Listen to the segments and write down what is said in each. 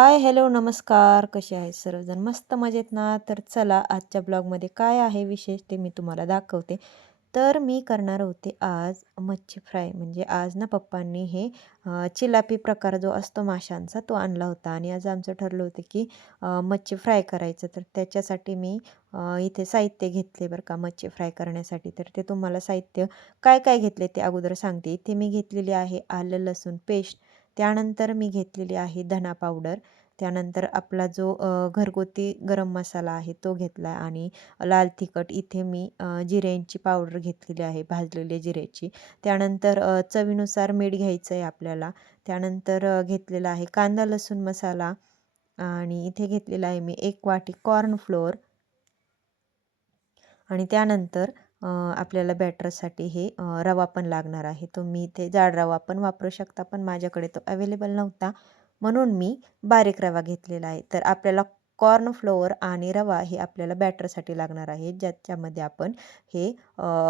Hi hello नमस्कार. कसे आहेत सर्वजण? मस्त मजेत ना? तर चला आजच्या ब्लॉगमध्ये काय आहे विशेष ते मी तुम्हाला दाखवते. तर मी करणार होते आज मच्छी फ्राय. म्हणजे आज ना पप्पांनी हे चिलापी प्रकार जो असतो माशांचा तो आणला होता. आणि आज आमचं ठरलं होतं की मच्छी फ्राय करायचं. तर त्याच्यासाठी मी इथे साहित्य घेतले बरं का मच्छी फ्राय करण्यासाठी. तर ते तुम्हाला साहित्य काय काय घेतले ते अगोदर सांगते. इथे मी घेतलेली आहे आलं लसूण पेस्ट. त्यानंतर मी घेतलेली आहे धना पावडर. त्यानंतर आपला जो घरगुती गरम मसाला आहे तो घेतला आहे आणि लाल तिखट इथे मी जिऱ्यांची पावडर घेतलेली आहे भाजलेली जिऱ्याची. त्यानंतर चवीनुसार मीठ घ्यायचं आहे आपल्याला. त्यानंतर घेतलेला आहे कांदा लसूण मसाला आणि इथे घेतलेला आहे मी एक वाटी कॉर्न फ्लोअर आणि त्यानंतर आपल्याला बॅटरसाठी हे रवा पण लागणार आहे. तुम्ही इथे जाड रवा पण वापरू शकता पण माझ्याकडे तो अवेलेबल नव्हता. म्हणून मी बारीक रवा घेतलेला आहे. तर आपल्याला कॉर्नफ्लोअर आणि रवा हे आपल्याला बॅटरसाठी लागणार आहे ज्याच्यामध्ये आपण हे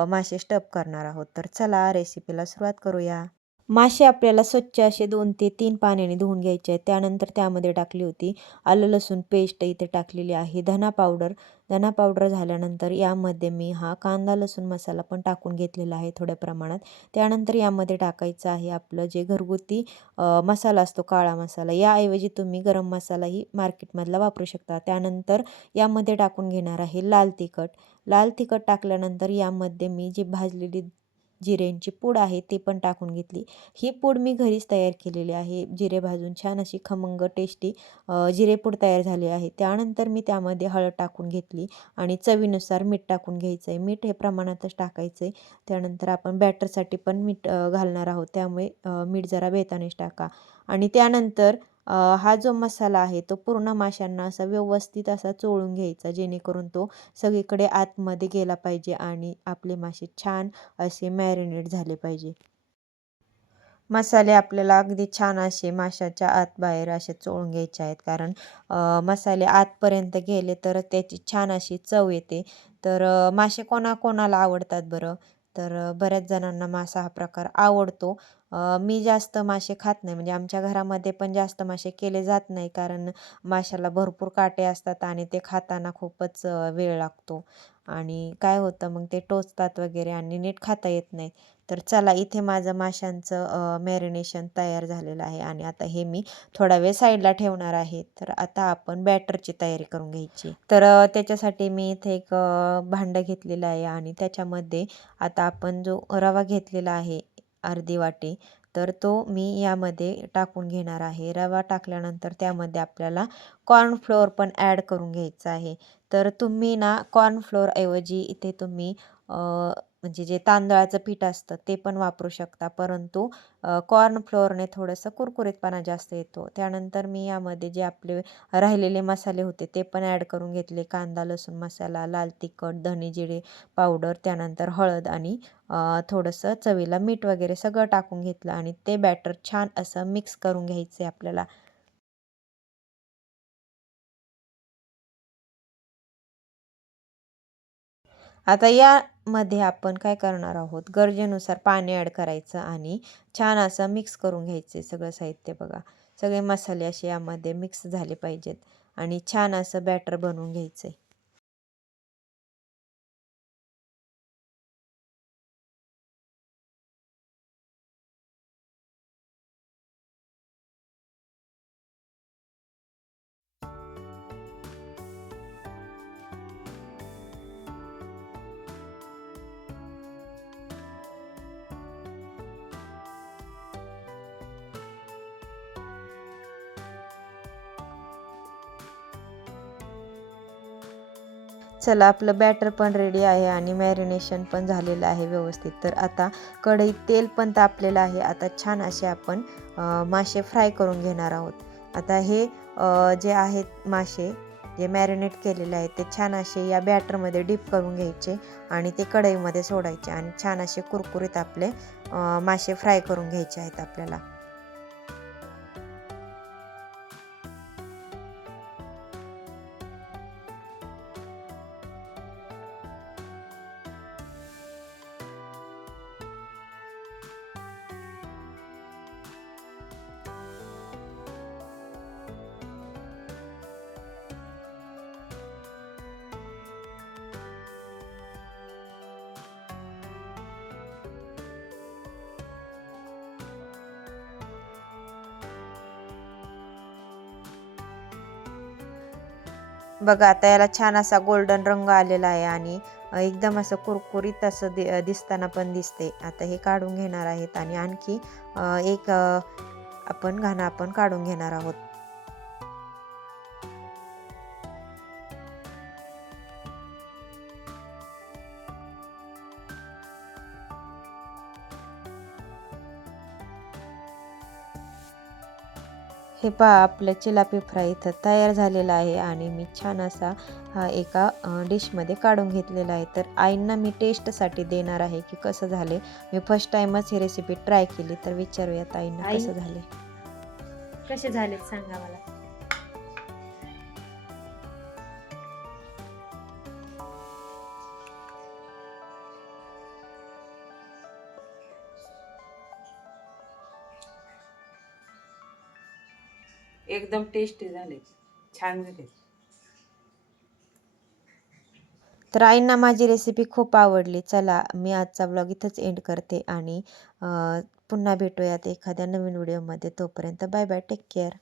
मासे स्टफ करणार आहोत. तर चला रेसिपीला सुरुवात करूया. मासे आपल्याला स्वच्छ असे दोन ते तीन पाण्याने धुवून घ्यायचे आहेत. त्यानंतर त्यामध्ये टाकली होती आलं लसूण पेस्ट इथे टाकलेली आहे. धना पावडर. धना पावडर झाल्यानंतर यामध्ये मी हा कांदा लसूण मसाला पण टाकून घेतलेला आहे थोड्या प्रमाणात. त्यानंतर यामध्ये टाकायचं आहे आपलं जे घरगुती मसाला असतो काळा मसाला याऐवजी तुम्ही गरम मसालाही मार्केटमधला वापरू शकता. त्यानंतर यामध्ये टाकून घेणार आहे लाल तिखट. लाल तिखट टाकल्यानंतर यामध्ये मी जी भाजलेली जिऱ्यांची पूड आहे ते पण टाकून घेतली. ही पूड मी घरीच तयार केलेली आहे. जिरे भाजून छान अशी खमंग टेस्टी जिरेपूड तयार झाली आहे. त्यानंतर मी त्यामध्ये हळद टाकून घेतली आणि चवीनुसार मीठ टाकून घ्यायचं आहे मीठ हे प्रमाणातच टाकायचं आहे त्यानंतर आपण बॅटरसाठी पण मीठ घालणार आहोत. त्यामुळे मीठ जरा बेतानेच टाका. आणि त्यानंतर हा जो मसाला आहे तो पूर्ण माशांना असा व्यवस्थित असा चोळून घ्यायचा जेणेकरून तो सगळीकडे आतमध्ये गेला पाहिजे आणि आपले मासे छान असे मॅरिनेट झाले पाहिजे. मसाले आपल्याला अगदी छान असे माशाच्या आत बाहेर असे चोळून घ्यायचे आहेत. कारण मसाले आतपर्यंत गेले तर त्याची छान अशी चव येते. तर मासे कोणाकोणाला आवडतात बरं? तर बऱ्याच जणांना मासा हा प्रकार आवडतो. मी जास्त मासे खात नाही. म्हणजे आमच्या घरामध्ये पण जास्त मासे केले जात नाही कारण माशाला भरपूर काटे असतात आणि ते खाताना खूपच वेळ लागतो. आणि काय होतं मग ते टोचतात वगैरे आणि नीट खाता येत नाही तर चला इथे माझं माशांचं मॅरिनेशन तयार झालेलं आहे आणि आता हे मी थोडा वेळ साईडला ठेवणार आहे. तर आता आपण बॅटरची तयारी करून घ्यायची. तर त्याच्यासाठी मी इथे एक भांडं घेतलेलं आहे आणि त्याच्यामध्ये आता आपण जो रवा घेतलेला आहे अर्धी वाटी तर तो मी यामध्ये टाकून घेणार आहे. रवा टाकल्यानंतर त्यामध्ये आपल्याला कॉर्नफ्लोअर पण ॲड करून घ्यायचं आहे. तर तुम्ही ना कॉर्नफ्लोअरऐवजी इथे तुम्ही म्हणजे जे तांदळाचं पीठ असतं ते पण वापरू शकता. परंतु कॉर्नफ्लोअरने थोडंसं कुरकुरीतपणा जास्त येतो. त्यानंतर मी यामध्ये जे आपले राहिलेले मसाले होते ते पण ॲड करून घेतले. कांदा लसूण मसाला लाल तिखट धने जिरे पावडर त्यानंतर हळद आणि थोडंसं चवीला मीठ वगैरे सगळं टाकून घेतलं आणि ते बॅटर छान असं मिक्स करून घ्यायचं आहे आपल्याला. आता यामध्ये आपण काय करणार आहोत? गरजेनुसार पाणी ॲड करायचं आणि छान असं मिक्स करून घ्यायचं आहे सगळं साहित्य बघा. सगळे मसाले असे यामध्ये मिक्स झाले पाहिजेत आणि छान असं बॅटर बनवून घ्यायचं आहे चला आपलं बॅटर पण रेडी आहे आणि मॅरिनेशन पण झालेलं आहे व्यवस्थित. तर आता कढईत तेल पण तापलेलं आहे. आता छान असे आपण मासे फ्राय करून घेणार आहोत. आता हे जे आहेत मासे जे मॅरिनेट केलेले आहेत ते छान असे या बॅटरमध्ये डीप करून घ्यायचे आणि ते कढईमध्ये सोडायचे आणि छान असे कुरकुरीत आपले मासे फ्राय करून घ्यायचे आहेत आपल्याला. बघा आता याला छान असा गोल्डन रंग आलेला आहे आणि एकदम असं कुरकुरीत असं दि दिसताना पण दिसते. आता हे काढून घेणार आहेत आणि आणखी एक आपण घाणं आपण काढून घेणार आहोत. हे पहा आपलं चिलापी फ्राय इथं तयार झालेला आहे आणि मी छान असा हा एका डिशमध्ये काढून घेतलेला आहे. तर आईंना मी टेस्टसाठी देणार आहे की कसं झाले. मी फर्स्ट टाईमच ही रेसिपी ट्राय केली तर विचारूयात आईंना आई? कसं झाले. कसे झालेत सांगा मला. एकदम टेस्टी झाले. छान झाले. तर आईंना माझी रेसिपी खूप आवडली. चला मी आजचा ब्लॉग इथंच एंड करते आणि पुन्हा भेटूयात एखाद्या नवीन व्हिडिओमध्ये तोपर्यंत बाय बाय टेक केअर